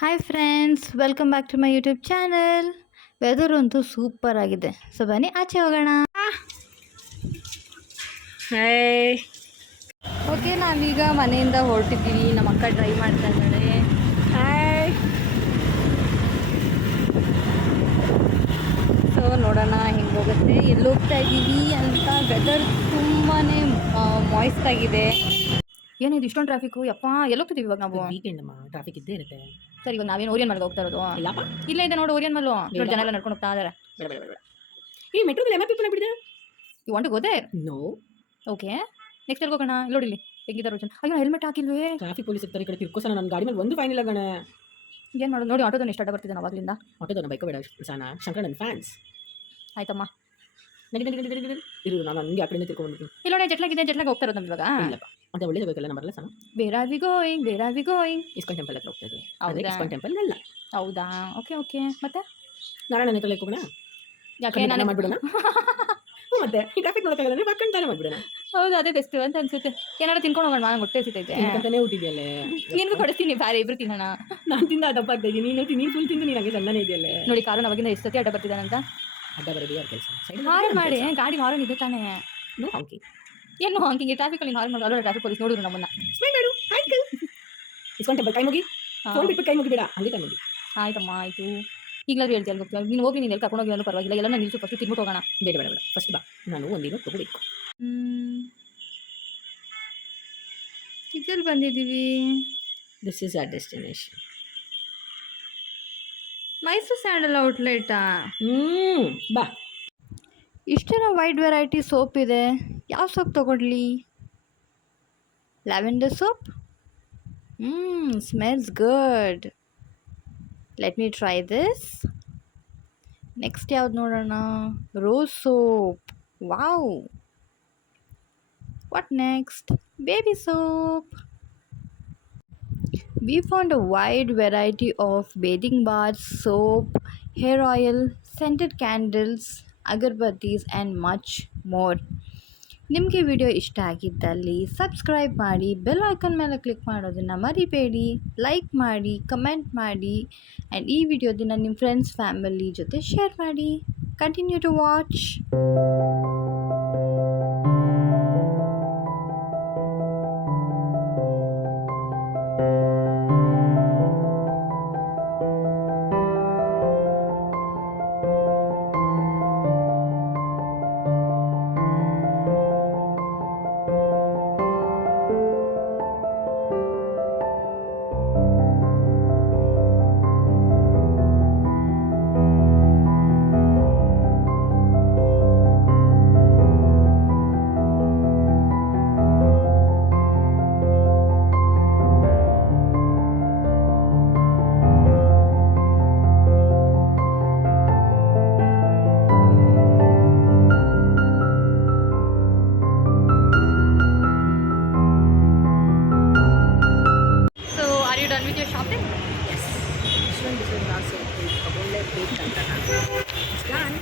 Hi friends, welcome back to my YouTube channel. Weather ಅಂತೂ super ಆಗಿದೆ. So ಬನ್ನಿ ಆಚೆ ಹೋಗೋಣ. ಹಾಯ್. ಓಕೆ, ನಾವೀಗ ಮನೆಯಿಂದ ಹೊರಟಿದ್ದೀವಿ. ನಮ್ಮ ಅಕ್ಕ ಡ್ರೈವ್ ಮಾಡ್ತಾ ಇದ್ದಾಳೆ. ಹಾಯ್. ಸೊ ನೋಡೋಣ ಹೆಂಗೆ ಹೋಗುತ್ತೆ, ಎಲ್ಲಿ ಹೋಗ್ತಾ ಇದ್ದೀವಿ ಅಂತ. ವೆದರ್ ತುಂಬಾ ಮಾಯ್ಸ್ಟ್ ಆಗಿದೆ. ಏನಿದು ಇಷ್ಟೊಂದು ಟ್ರಾಫಿಕ್ಕು? ಯಪ್ಪ, ಎಲ್ಲಿ ಹೋಗ್ತಿದ್ದೀವಿ ಇವಾಗ ನಾವು? ವೀಕೆಂಡ್ ಅಮ್ಮ, ಟ್ರಾಫಿಕ್ ಇದ್ದೇ ಇರುತ್ತೆ. ಸರ್, ಇವಾಗ ನಾವೇನು ಓರಿಯನ್ ಮಲ್ಗೆ ಹೋಗ್ತಾ ಇರೋದು? ಇಲ್ಲಪ್ಪ, ಇಲ್ಲ ಇದೆ ನೋಡು, ಓರಿಯನ್ ಮಲ್ಲು. ನೋಡಿ, ಜನ ಎಲ್ಲ ನಡ್ಕೊಂಡು ಹೋಗ್ತಾ ಇದ್ದಾರೆ. ಬೇಡ ಬೇಡ ಬೇಡ. ಈ ಮೆಟ್ರೋದಲ್ಲಿ ಎಮ್ ಪೀಪಲ್ ಬಿಡಿದೆ. You want to go there? No. Okay, next ಎಲ್ಲಿ ಹೋಗೋಣ? ಇಲ್ಲಿ ನೋಡಿಲಿ ಹೆಂಗಿದ್ದಾರೆ ಜನ. ಅಯ್ಯೋ, ಹೆಲ್ಮೆಟ್ ಹಾಕಿಲ್ವೇ? ಟ್ರಾಫಿಕ್ ಪೊಲೀಸ್ ಇರ್ತಾರೆ. ಈ ಕಡೆ ತಿರ್ಕೋಸಣ. ನನ್ನ ಗಾಡಿ ಮೇಲೆ ಒಂದು ಫೈನ್ ಇಲ್ಲ ಗಣ. ಏನು ಮಾಡೋದು ನೋಡಿ, ಆಟೋದನ್ನು ಎಷ್ಟು ಅಡ್ಡ ಬರ್ತಿದ್ದಾನೆ ಅವಾಗಲಿಂದ. ಆಟೋದನ್ನ ಬೈಕ್ ಬೇಡ ಸಾನ. ಶಂಕರ ನನ್ನ ಫ್ಯಾನ್ಸ್. ಆಯ್ತಮ್ಮ, ನಡಿ ನಡಿ ನಡಿ ನಡಿ. ಇರು, ನಾನು ಹಂಗೆ ಆ ಕಡೆಯಿಂದ ತಿರ್ಕೊಂಡ್ಬಿಡ್ತೀನಿ. ಇಲ್ಲ ನೋಡಿ, ಜೆಟ್ಲಾಗಿ ಹೋಗ್ತಾ ಇರೋದು ನಮ್ಗೆ ಇವಾಗ. ಇಲ್ಲಪ್ಪ, ಅಂತ ಒಳ್ಳೆ ಜಾಗಕ್ಕೆಲ್ಲ ನಾನು ಬರಲ್ಲ ಸಾನ. ಬೇರೆ are we going. ISKCON temple ಹತ್ರ ಹೋಗ್ತಾ ಇದ್ವಿ. ಹೌದಾ? ಇಸ್ಕಾನ್ ಟೆಂಪಲ್ ಅಲ್ಲ. ಹೌದಾ? ಓಕೆ, ಮತ್ತೆ ನಾರಾಯಣ ಹತ್ರ ಹೋಗೋಣ. ಯಾಕೆ ನಾನು ಮಾಡ್ಬಿಡೋಣ. ಮತ್ತೆ ಈ ಟ್ರಾಫಿಕ್ ನೋಡೋಕ್ಕಾಗಲ್ಲ, ಪಕ್ಕಂಡು ತಾನೇ ಮಾಡ್ಬಿಡೋಣ. ಹೌದು, ಅದೇ ಬೆಸ್ಟ್ ಅಂತ ಅನ್ಸುತ್ತೆ. ಏನಾದ್ರು ತಿನ್ಕೊಂಡು ಹೋಗೋಣ, ನಾನು ಹೊಟ್ಟೆ ಸಿಗ್ತೈತೆ. ಅಂತಾನೆ ಹುಟ್ಟಿದ್ಯಲ್ಲೇ. ನಿನ್ಗೂ ಕೊಡಿಸ್ತೀನಿ, ಬೇರೆ ಇಬ್ರು ತಿನ್ನೋಣ. ನಾನು ತಿಂದ ದಪ್ಪ ಆಗ್ತಾ ಇದ್ದೀನಿ. ನೀನು ಫುಲ್ ತಿಂದು ನೀನು ಹಂಗೆ ಸಣ್ಣನೇ ಇದೆಯಲ್ಲೇ. ನೋಡಿ, ಕಾರಣ ಅವಾಗಿಂದ ಎಷ್ಟು ಸತಿ ಅಡ್ಡ ಬರ್ತಿದ್ದಾನಂತ. ಅಡ್ಡ ಬರೋದು ಯಾರು ಕೆಲಸ? ಹಾರ್ನ್ ಮಾಡಿ, ಗಾಡಿ ಹಾರ್ನ್ ಇದೆ ತಾನೇ. ನೋ ಹಾಂಕಿ. ಏನು ಹಾಂಕಿಂಗ್? ಟ್ರಾಫಿಕಲ್ಲಿ ಹಾರ್ನ್ ಮಾಡಿ ಅಲ್ಲೋ ಟ್ರಾಫಿಕ್ ಪೊಲೀಸ್ ನೋಡಿದ್ರು ನಮ್ಮನ್ನ. ಸ್ಮೈಲ್ ಮಾಡು. ಆಯ್ತು. ಇಸ್ಕಾನ್ ಟೆಂಪಲ್ ಕೈ ಮುಗಿ. ಫೋನ್ ಬಿಟ್ಬಿಟ್ಟು ಕೈ ಮುಗಿಬೇಡ, ಹಂಗೆ ಕೈ ಮುಗಿ. ಆಯ್ತಮ್ಮ, ಆಯಿತು. ಈಗಲಾದ್ರೂ ಹೇಳ್ತೀಯ ಅಲ್ಲಿ ಹೋಗ್ತೀವಿ. ನೀನು ಹೋಗಿ, ನೀನು ಎಲ್ಲಿ ಕರ್ಕೊಂಡು ಹೋಗಿ ಪರವಾಗಿಲ್ಲ. ಎಲ್ಲ ನಿಲ್ಸು, ಫಸ್ಟ್ ತಿನ್ಬಿಟ್ಟು ಹೋಗೋಣ. ಬೇಡ ಬೇಡ ಬೇಡ, ಫಸ್ಟ್ ಬಾ. ನಾನು ಒಂದಿನ ತಗೋಬೇಕು. ಇದರಲ್ಲಿ ಬಂದಿದ್ದೀವಿ. This is our destination. Mysore sandal ಔಟ್ಲೆಟಾ? ಬಾ. ಇಷ್ಟೆಲ್ಲ ವೈಡ್ ವೆರೈಟಿ ಸೋಪ್ ಇದೆ. ಯಾವ ಸೋಪ್ ತೊಗೊಳ್ಳಿ? Lavender soap? Smells good. Let me try this. Next ಯಾವ್ದು ನೋಡೋಣ? Rose soap. Wow. What next? Baby soap. We found a wide variety of bathing bars, soap, hair oil, scented candles, agarbattis and much more. ನಿಮಗೆ video ಇಷ್ಟ ಆಗಿದ್ದಲ್ಲಿ subscribe ಮಾಡಿ, bell icon ಮೇಲೆ click ಮಾಡೋದನ್ನು ಮರಿಬೇಡಿ. Like ಮಾಡಿ, ಕಮೆಂಟ್ ಮಾಡಿ, ಆ್ಯಂಡ್ ಈ ವಿಡಿಯೋದನ್ನು ನಿಮ್ಮ ಫ್ರೆಂಡ್ಸ್ ಫ್ಯಾಮಿಲಿ ಜೊತೆ ಶೇರ್ ಮಾಡಿ. Continue to watch. Done with your shopping? Yes. This one is also a ಒಳ್ಳೆ ಬೇಕ್ ಅಂತ. It's done.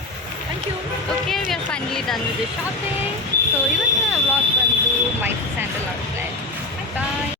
Thank you. Okay, we are finally done with the shopping. So ಇವತ್ತಿನ ವ್ಲಾಗ್ ಬಂದು Mysuru sandal outlet. Bye bye.